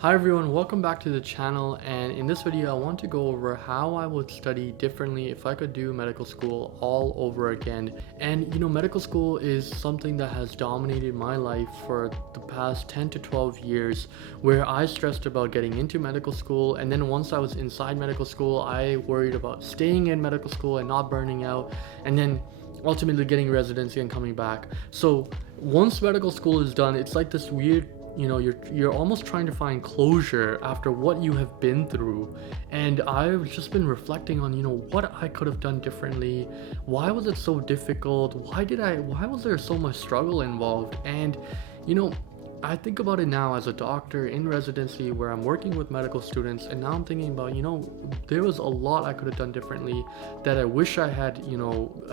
Hi everyone, welcome back to the channel, and in this video I want to go over how I would study differently if I could do medical school all over again. And medical school is something that has dominated my life for the past 10 to 12 years, where I stressed about getting into medical school, and then once I was inside medical school I worried about staying in medical school and not burning out, and then ultimately getting residency and coming back. So once medical school is done, it's like this weird, you're almost trying to find closure after what you have been through. And I've just been reflecting on what I could have done differently. Why was it so difficult? Why was there so much struggle involved? And I think about it now as a doctor in residency where I'm working with medical students, and now I'm thinking about, there was a lot I could have done differently that I wish I had,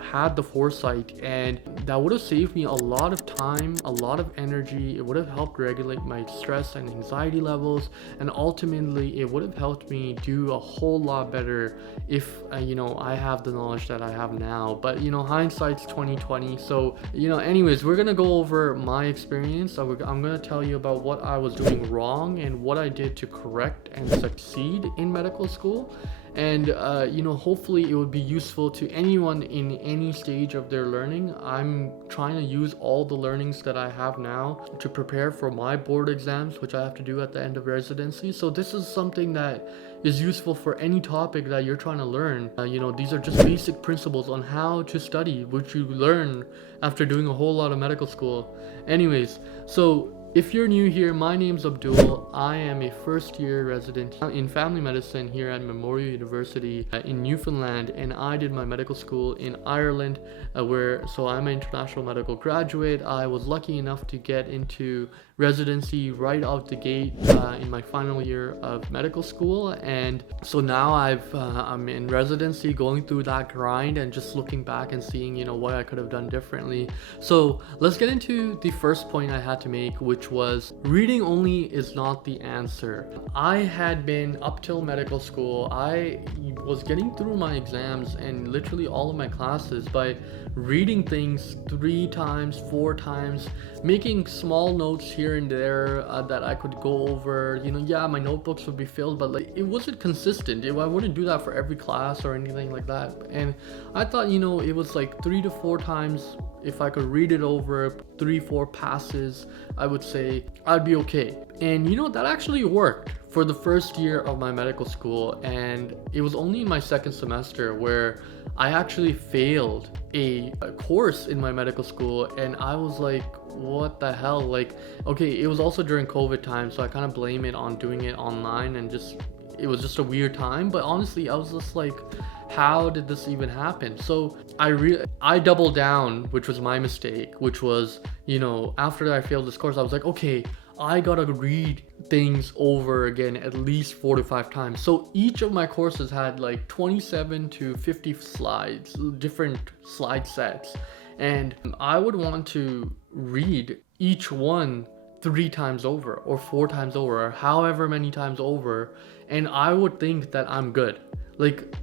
had the foresight, and that would have saved me a lot of time, a lot of energy. It would have helped regulate my stress and anxiety levels, and ultimately it would have helped me do a whole lot better if, I have the knowledge that I have now. But, hindsight's 2020. So, anyways, we're going to go over my experience. I'm going to tell you about what I was doing wrong and what I did to correct and succeed in medical school. And hopefully it would be useful to anyone in any stage of their learning. I'm trying to use all the learnings that I have now to prepare for my board exams, which I have to do at the end of residency. So this is something that is useful for any topic that you're trying to learn. These are just basic principles on how to study, which you learn after doing a whole lot of medical school. Anyways, so if you're new here, my name's Abdul. I am a first year resident in family medicine here at Memorial University in Newfoundland, and I did my medical school in Ireland, so I'm an international medical graduate. I was lucky enough to get into residency right out the gate in my final year of medical school, and so now I'm in residency, going through that grind and just looking back and seeing what I could have done differently. So let's get into the first point I had to make, which was reading only is not the answer. I had been up till medical school, I was getting through my exams and literally all of my classes by reading things 3 times, 4 times, making small notes here and there that I could go over. My notebooks would be filled, but it wasn't consistent. I wouldn't do that for every class or anything like that. And I thought, it was 3 to 4 times. If I could read it over 3-4 passes, I would say I'd be okay. And that actually worked for the first year of my medical school, and it was only in my second semester where I actually failed a course in my medical school, and I was like, what the hell? Okay, it was also during COVID time, so I kind of blame it on doing it online, and it was just a weird time. But honestly, I was just like, how did this even happen? So I doubled down, which was my mistake, which was, after I failed this course, I was like, okay, I gotta read things over again at least 4 to 5 times. So each of my courses had 27 to 50 slides, different slide sets, and I would want to read each one 3 times over or 4 times over or however many times over, and I would think that I'm good.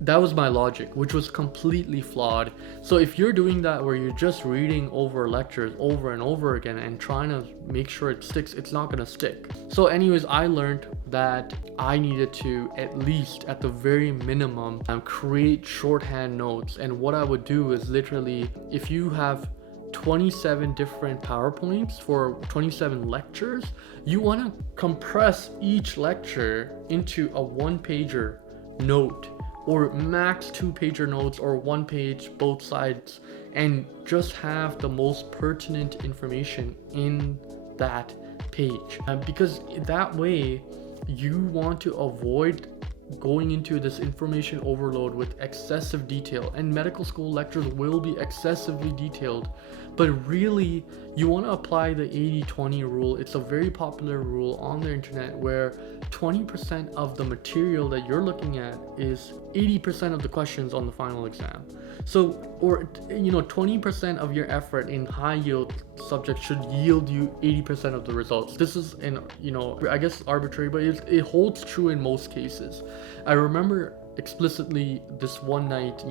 That was my logic, which was completely flawed. So if you're doing that where you're just reading over lectures over and over again and trying to make sure it sticks, it's not gonna stick. So anyways, I learned that I needed to, at least at the very minimum, create shorthand notes. And what I would do is literally, if you have 27 different PowerPoints for 27 lectures, you want to compress each lecture into a 1-pager note, or max 2-pager notes, or 1 page both sides, and just have the most pertinent information in that page, because that way you want to avoid going into this information overload with excessive detail. And medical school lectures will be excessively detailed, but really you want to apply the 80-20 rule. It's a very popular rule on the internet where 20% of the material that you're looking at is 80% of the questions on the final exam. So, or 20% of your effort in high yield subjects should yield you 80% of the results. This is I guess arbitrary, but it holds true in most cases. I remember explicitly this one night,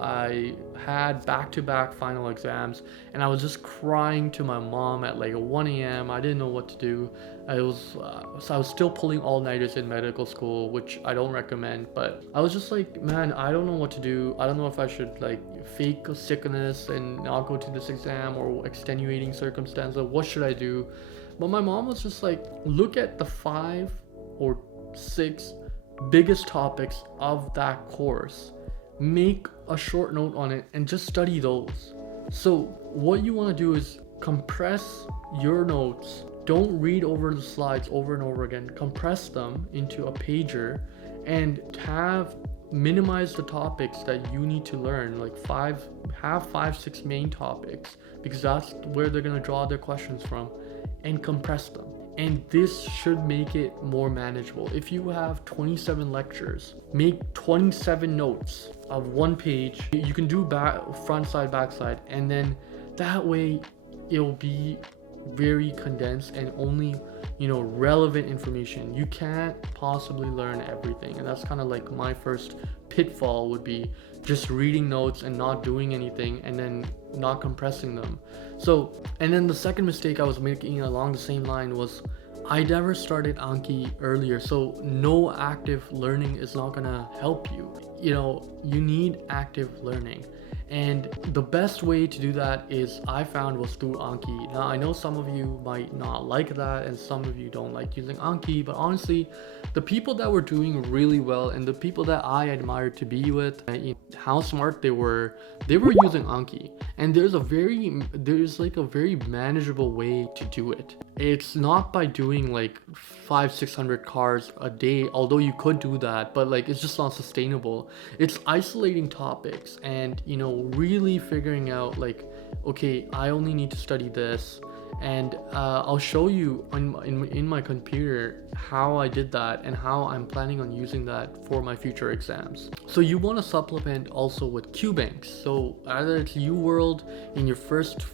I had back-to-back final exams, and I was just crying to my mom at like 1 a.m. I didn't know what to do. So I was still pulling all-nighters in medical school, which I don't recommend, but I was just like, man, I don't know what to do. I don't know if I should like fake a sickness and not go to this exam, or extenuating circumstances. What should I do? But my mom was just like, look at the 5 or 6 biggest topics of that course, make a short note on it, and just study those. So what you want to do is compress your notes. Don't read over the slides over and over again. Compress them into a pager and minimize the topics that you need to learn, like 5-6 main topics, because that's where they're going to draw their questions from, and compress them. And this should make it more manageable. If you have 27 lectures, make 27 notes of 1 page. You can do front side, back side, and then that way it'll be very condensed and only relevant information. You can't possibly learn everything, and that's kind of like my first pitfall would be just reading notes and not doing anything, and then not compressing them. And then the second mistake I was making along the same line was I never started Anki earlier. So no active learning is not gonna help you. You need active learning. And the best way to do that I found was through Anki. Now I know some of you might not like that, and some of you don't like using Anki, but honestly, the people that were doing really well and the people that I admired to be with, how smart they were using Anki. And there's like a very manageable way to do it. It's not by doing like 500-600 cars a day, although you could do that, but like it's just not sustainable. It's isolating topics and really figuring out like, okay, I only need to study this, and I'll show you in my computer how I did that and how I'm planning on using that for my future exams. So you want to supplement also with QBanks. So either it's UWorld in your first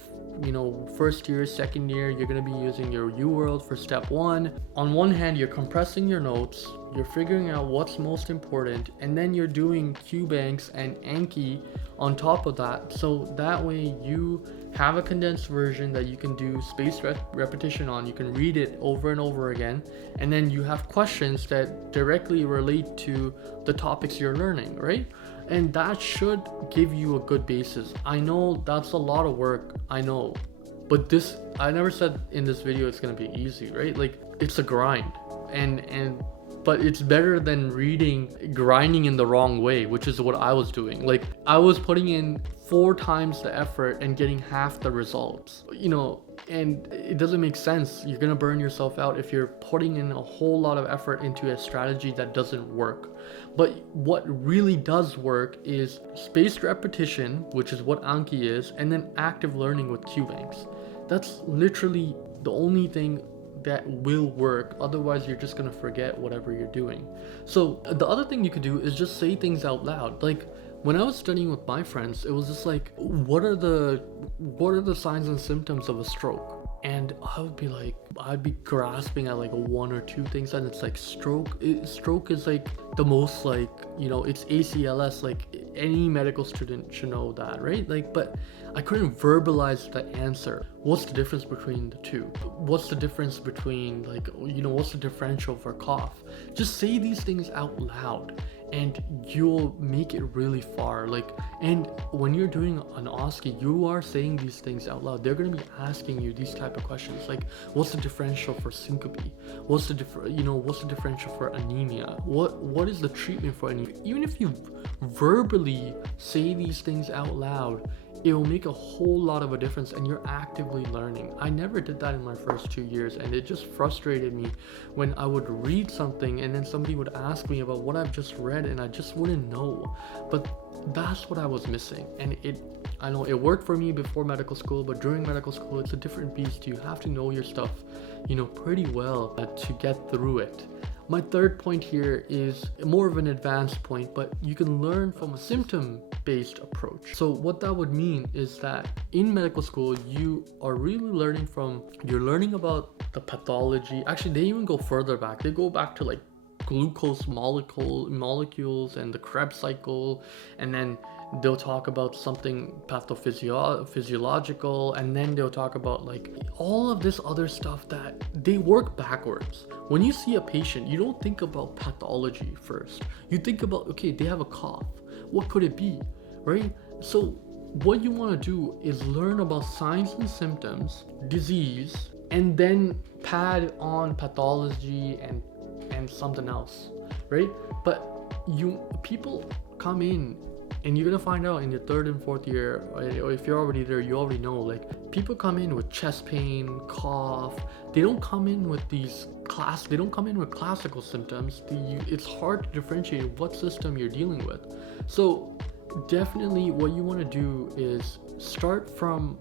year, second year, you're going to be using your UWorld for step 1. On one hand, you're compressing your notes, you're figuring out what's most important, and then you're doing QBanks and Anki on top of that. So that way you have a condensed version that you can do spaced repetition on. You can read it over and over again, and then you have questions that directly relate to the topics you're learning, right? And that should give you a good basis. I know that's a lot of work, I know, but I never said in this video it's gonna be easy, right? Like, it's a grind, but it's better than grinding in the wrong way, which is what I was doing. Like, I was putting in 4 times the effort and getting half the results, and it doesn't make sense. You're gonna burn yourself out if you're putting in a whole lot of effort into a strategy that doesn't work. But what really does work is spaced repetition, which is what Anki is, and then active learning with QBanks. That's literally the only thing that will work. Otherwise, you're just gonna forget whatever you're doing. So the other thing you could do is just say things out loud. Like, when I was studying with my friends, it was just like, what are the signs and symptoms of a stroke? And I'd be grasping at like 1 or 2 things, and it's like stroke is like the most, like, it's ACLS, like any medical student should know that, right? Like, but I couldn't verbalize the answer. What's the difference between the two? What's the difference between, like, what's the differential for cough? Just say these things out loud, and you'll make it really far. And when you're doing an OSCE, you are saying these things out loud. They're going to be asking you these type of questions, like, what's the differential for syncope? What's the differential for anemia? What is the treatment for anemia? Even if you verbally say these things out loud, it will make a whole lot of a difference, and you're actively learning. I never did that in my first 2 years, and it just frustrated me when I would read something and then somebody would ask me about what I've just read, and I just wouldn't know. But that's what I was missing. And I know it worked for me before medical school, but during medical school, it's a different beast. You have to know your stuff, pretty well to get through it. My third point here is more of an advanced point, but you can learn from a symptom-based approach. So what that would mean is that in medical school, you are really you're learning about the pathology. Actually, they even go further back. They go back to like glucose molecules and the Krebs cycle, and then they'll talk about something physiological, and then they'll talk about like all of this other stuff that they work backwards. When you see a patient, you don't think about pathology first. You think about, okay, they have a cough. What could it be, right? So what you want to do is learn about signs and symptoms, disease, and then pad on pathology and something else, right? But people come in, and you're gonna find out in your third and fourth year, or if you're already there, you already know, like, people come in with chest pain, cough. They don't come in with classical symptoms. It's hard to differentiate what system you're dealing with. So definitely what you want to do is start from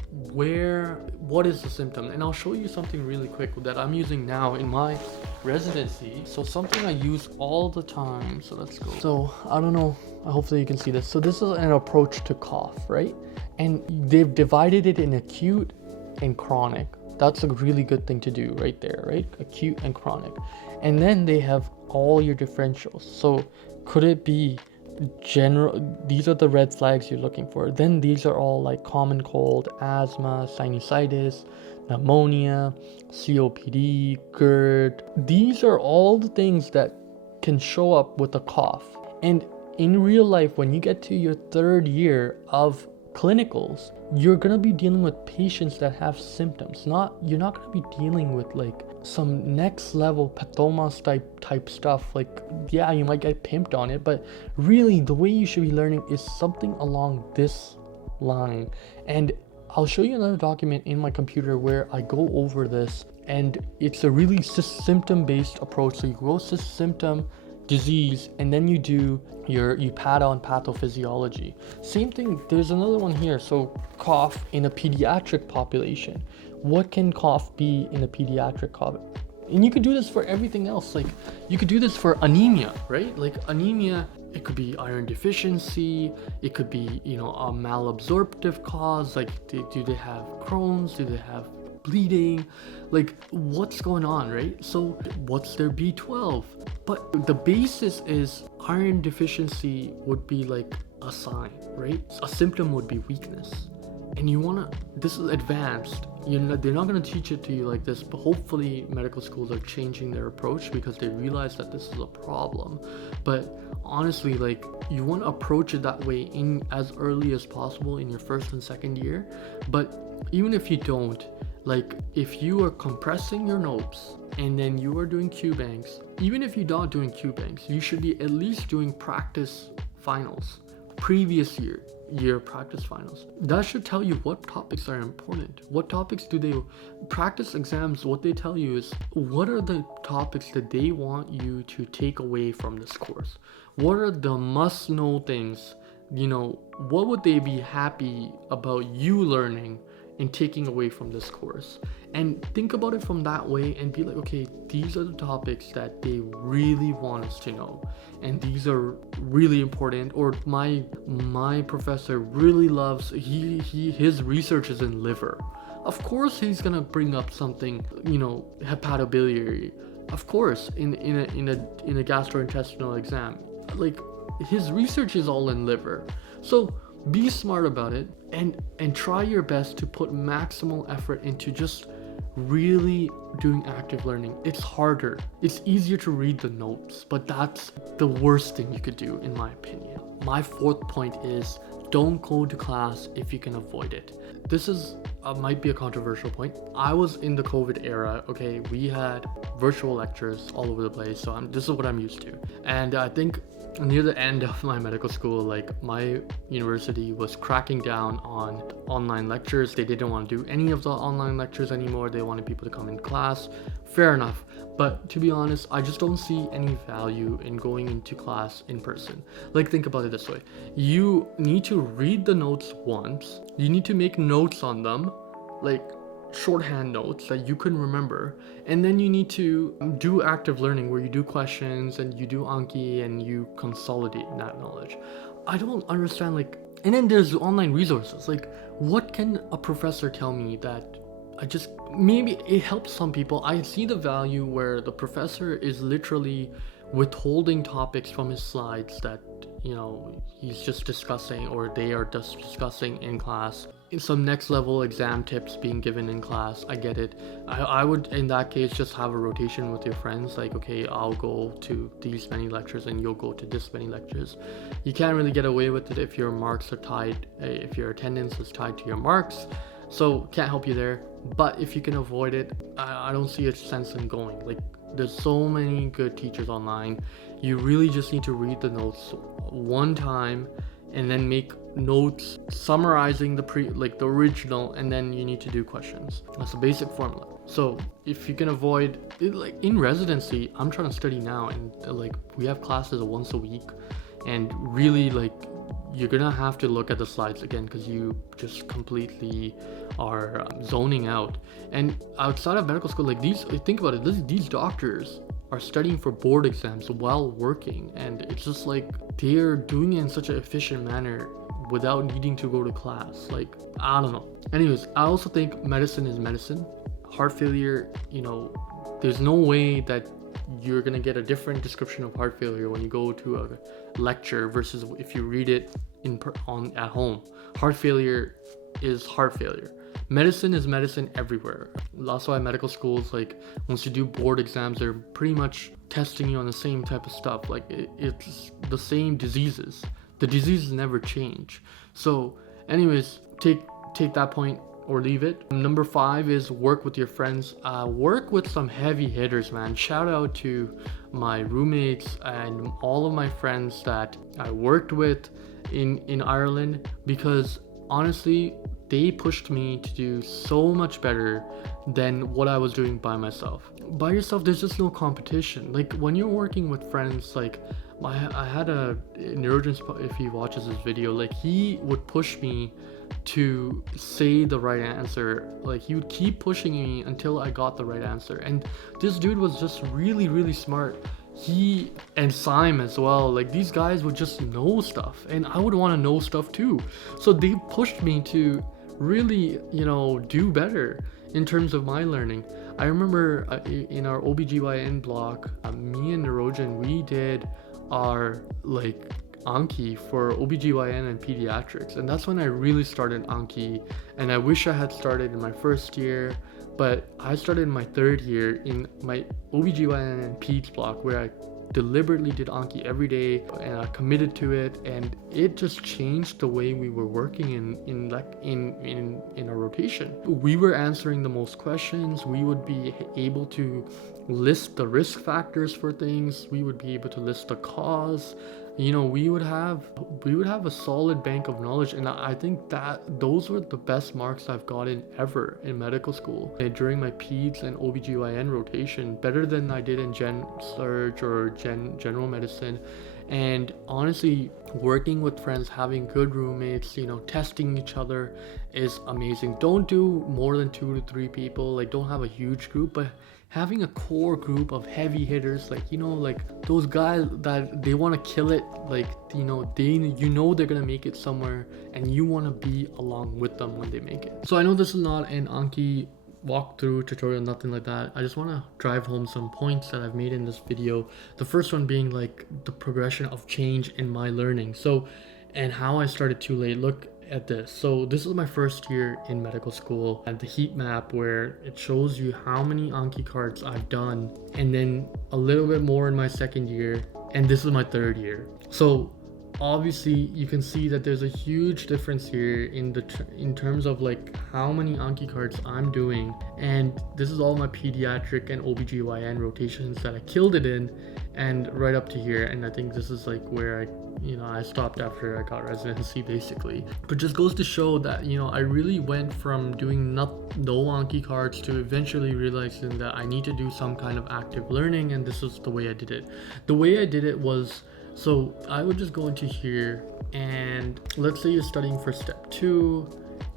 what is the symptom. And I'll show you something really quick that I'm using now in my residency. So something I use all the time. So let's go. So I don't know, hopefully you can see this. So this is an approach to cough, right? And they've divided it in acute and chronic. That's a really good thing to do right there, right? Acute and chronic. And then they have all your differentials. So could it be general? These are the red flags you're looking for. Then these are all like common cold, asthma, sinusitis, pneumonia, COPD, GERD. These are all the things that can show up with a cough. And in real life, when you get to your third year of clinicals, you're gonna be dealing with patients that have symptoms. You're not gonna be dealing with like some next level pathomas type stuff. Like, yeah, you might get pimped on it, but really the way you should be learning is something along this line. And I'll show you another document in my computer where I go over this, and it's a really symptom based approach. So you go symptom, disease, and then you pad on pathophysiology. Same thing, there's another one here. So cough in a pediatric population. What can cough be in a pediatric cough? And you could do this for everything else. Like, you could do this for anemia, right? Like anemia, it could be iron deficiency, it could be, a malabsorptive cause. Like, do they have Crohn's? Do they have bleeding? Like, what's going on, right? So what's their B12? But the basis is iron deficiency would be like a sign, right? A symptom would be weakness. And this is advanced. They're not going to teach it to you like this, but hopefully medical schools are changing their approach because they realize that this is a problem. But honestly, like, you want to approach it that way in as early as possible in your first and second year. But even if you don't, like, if you are compressing your notes and then you are doing Q banks, even if you're not doing Q banks, you should be at least doing practice finals, previous year practice finals. That should tell you what topics are important. What topics practice exams, what they tell you is what are the topics that they want you to take away from this course? What are the must know things? What would they be happy about you learning and taking away from this course? And think about it from that way and be like, okay, these are the topics that they really want us to know, and these are really important. Or my professor really loves, his research is in liver. Of course he's gonna bring up something, hepatobiliary. Of course, in a gastrointestinal exam, like, his research is all in liver. So be smart about it and try your best to put maximal effort into just really doing active learning. It's harder. It's easier to read the notes, but that's the worst thing you could do, in my opinion. My fourth point is don't go to class if you can avoid it. This is might be a controversial point. I was in the COVID era. Okay, we had virtual lectures all over the place, so this is what I'm used to. And I think near the end of my medical school, like, my university was cracking down on online lectures. They didn't want to do any of the online lectures anymore. They wanted people to come in class. Fair enough. But to be honest, I just don't see any value in going into class in person. Like, think about it this way. You need to read the notes once. You need to make notes on them, like shorthand notes that you can remember. And then you need to do active learning where you do questions and you do Anki and you consolidate that knowledge. I don't understand, like, and then there's online resources. Like, what can a professor tell me that maybe it helps some people. I see the value where the professor is literally withholding topics from his slides that he's just discussing or they are just discussing in class. In some next level exam tips being given in class, I get it. I would in that case just have a rotation with your friends, like, okay, I'll go to these many lectures and you'll go to this many lectures. You can't really get away with it if your marks are tied, if your attendance is tied to your marks, so can't help you there. But if you can avoid it, I don't see a sense in going. Like, there's so many good teachers online. You really just need to read the notes one time and then make notes summarizing the original, and then you need to do questions. That's the basic formula. So if you can avoid it, like in residency, I'm trying to study now, and like we have classes once a week, and really like you're gonna have to look at the slides again because you just completely are zoning out. And outside of medical school, like think about it, these doctors are studying for board exams while working, and it's just like they're doing it in such an efficient manner without needing to go to class. Like, I don't know. Anyways, I also think medicine is medicine. Heart failure, there's no way that you're gonna get a different description of heart failure when you go to a lecture versus if you read it at home. Heart failure is heart failure. Medicine is medicine everywhere. That's why medical schools, like once you do board exams, they're pretty much testing you on the same type of stuff. Like it's the same diseases. The diseases never change. So anyways, take that point or leave it. Number 5 is work with your friends. Work with some heavy hitters, man. Shout out to my roommates and all of my friends that I worked with in Ireland, because honestly, they pushed me to do so much better than what I was doing by myself. By yourself, there's just no competition. Like when you're working with friends, like I had a neurologist, if he watches this video, like he would push me to say the right answer. Like he would keep pushing me until I got the right answer. And this dude was just really, really smart. He and Simon as well, like these guys would just know stuff, and I would want to know stuff too. So they pushed me to really, do better in terms of my learning. I remember in our OBGYN block, me and Narojan, we did our like Anki for OBGYN and pediatrics, and that's when I really started Anki. And I wish I had started in my first year, but I started in my 3rd year in my OBGYN and peds block, where I deliberately did Anki every day and I committed to it, and it just changed the way we were working in a rotation. We were answering the most questions. We would be able to list the risk factors for things. We would be able to list the cause. We would have a solid bank of knowledge, and I think that those were the best marks I've gotten ever in medical school during my peds and OBGYN rotation, better than I did in gen surg or general medicine. And honestly, working with friends, having good roommates, testing each other is amazing. Don't do more than 2 to 3 people. Like, don't have a huge group, but having a core group of heavy hitters, like those guys that they want to kill it, like they're gonna make it somewhere, and you want to be along with them when they make it. So I know this is not an Anki walkthrough tutorial, nothing like that. I just want to drive home some points that I've made in this video. The first one being like the progression of change in my learning, and how I started too late. Look at this. So this is my first year in medical school, and the heat map where it shows you how many Anki cards I've done, and then a little bit more in my 2nd year, and this is my 3rd year. So obviously you can see that there's a huge difference here in terms of like how many Anki cards I'm doing, and this is all my pediatric and OBGYN rotations that I killed it in, and right up to here. And I think this is like where I stopped after I got residency basically. But just goes to show that I really went from doing no Anki cards to eventually realizing that I need to do some kind of active learning, and this is the way I did it. The way I did it was, so I would just go into here, and let's say you're studying for step 2,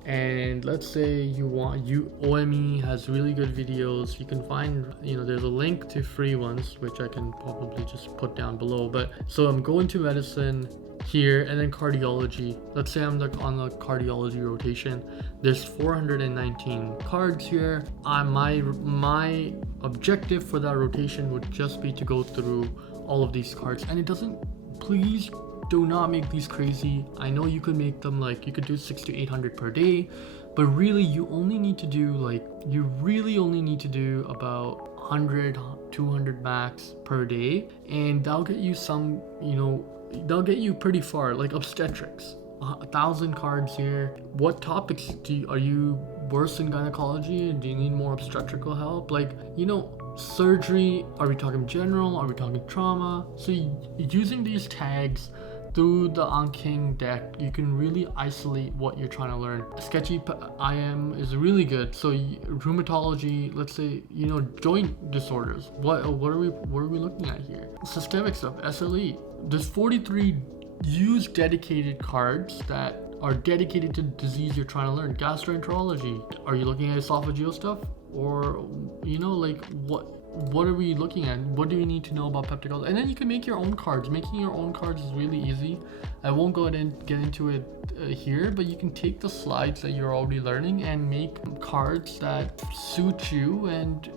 and let's say OME has really good videos. You can find, there's a link to free ones, which I can probably just put down below. But so I'm going to medicine here, and then cardiology. Let's say I'm on the cardiology rotation. There's 419 cards here. My objective for that rotation would just be to go through all of these cards, and it doesn't, please do not make these crazy. I know you could make them like, you could do 600 to 800 per day, but really you only need to do like, you really only need to do about 100, 200 max per day, and that'll get you some, you know, they'll get you pretty far. Like obstetrics, 1,000 cards here. What topics are you worse in gynecology? Do you need more obstetrical help? Like, you know, surgery, are we talking general, are we talking trauma? So using these tags through the Anking deck, you can really isolate what you're trying to learn. Sketchy IM is really good. So rheumatology, let's say, you know, joint disorders. What are we looking at here? Systemic stuff, SLE. There's 43 used dedicated cards that are dedicated to disease you're trying to learn. Gastroenterology. Are you looking at esophageal stuff? Or, you know, like what are we looking at? What do you need to know about peptic ulcer? And then you can make your own cards. Making your own cards is really easy. I won't go ahead and get into it here, but you can take the slides that you're already learning and make cards that suit you and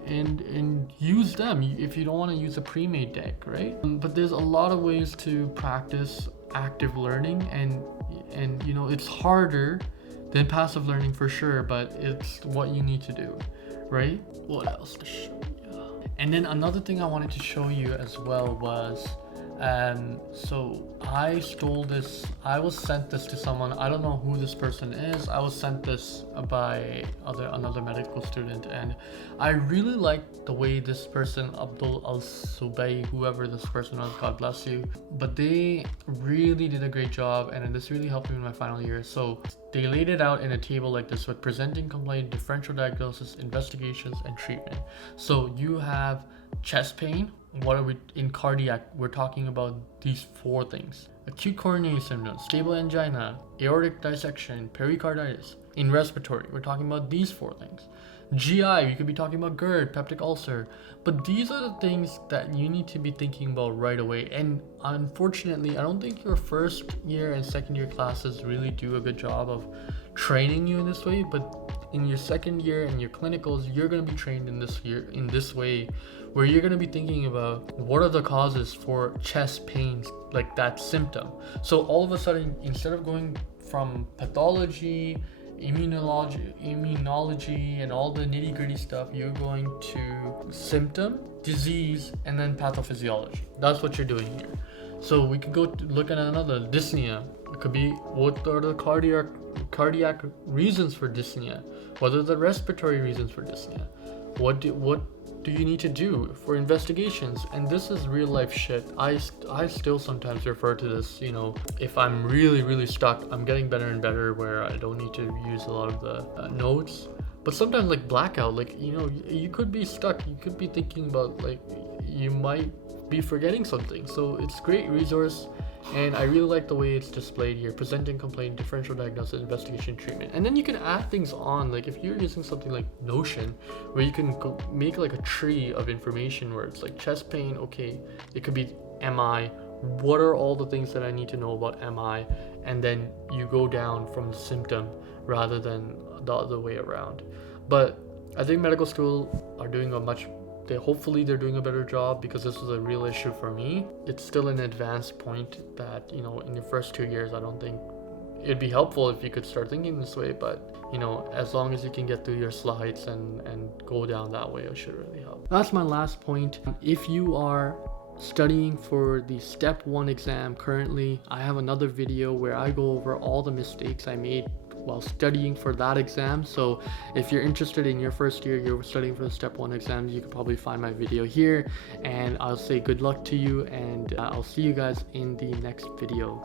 use them if you don't want to use a pre-made deck, right? But there's a lot of ways to practice active learning, and you know, it's harder than passive learning for sure, but it's what you need to do, right? What else to show you? And then another thing I wanted to show you as well was, so I was sent this to someone. I don't know who this person is. I was sent this by another medical student, and I really like the way this person, abdulrsyed, whoever this person was, God bless you, but they really did a great job, and this really helped me in my final year. So they laid it out in a table like this with presenting, complaint, differential diagnosis, investigations, and treatment. So you have chest pain. What are we in cardiac? We're talking about these 4 things: acute coronary syndrome, stable angina, aortic dissection, pericarditis. In respiratory, we're talking about these 4 things. GI, you could be talking about GERD, peptic ulcer. But these are the things that you need to be thinking about right away. And unfortunately, I don't think your first year and second year classes really do a good job of training you in this way. But in your second year and your clinicals, you're going to be trained in this way, where you're going to be thinking about what are the causes for chest pains, like that symptom. So all of a sudden, instead of going from pathology, immunology and all the nitty-gritty stuff, you're going to symptom, disease, and then pathophysiology. That's what you're doing here. So we could go look at another, dyspnea. It could be, what are the cardiac reasons for dyspnea? What are the respiratory reasons for dyspnea? What do you need to do for investigations? And this is real life shit. I still sometimes refer to this, you know, if I'm really stuck. I'm getting better and better where I don't need to use a lot of the notes, but sometimes like blackout, like, you know, you could be stuck. You could be thinking about, like, you might be forgetting something. So it's a great resource, and I really like the way it's displayed here: presenting, complaint, differential diagnosis, investigation, treatment. And then you can add things on, like if you're using something like Notion, where you can make like a tree of information where it's like chest pain, okay, it could be MI, what are all the things that I need to know about MI, and then you go down from the symptom rather than the other way around. But I think medical school are doing hopefully they're doing a better job, because this was a real issue for me. It's still an advanced point that, you know, in your first 2 years, I don't think it'd be helpful if you could start thinking this way, but, you know, as long as you can get through your slides and go down that way, it should really help. That's my last point. If you are studying for the step 1 exam currently, I have another video where I go over all the mistakes I made while studying for that exam. So if you're interested in your first year, you're studying for the step 1 exams, you can probably find my video here, and I'll say good luck to you, and I'll see you guys in the next video.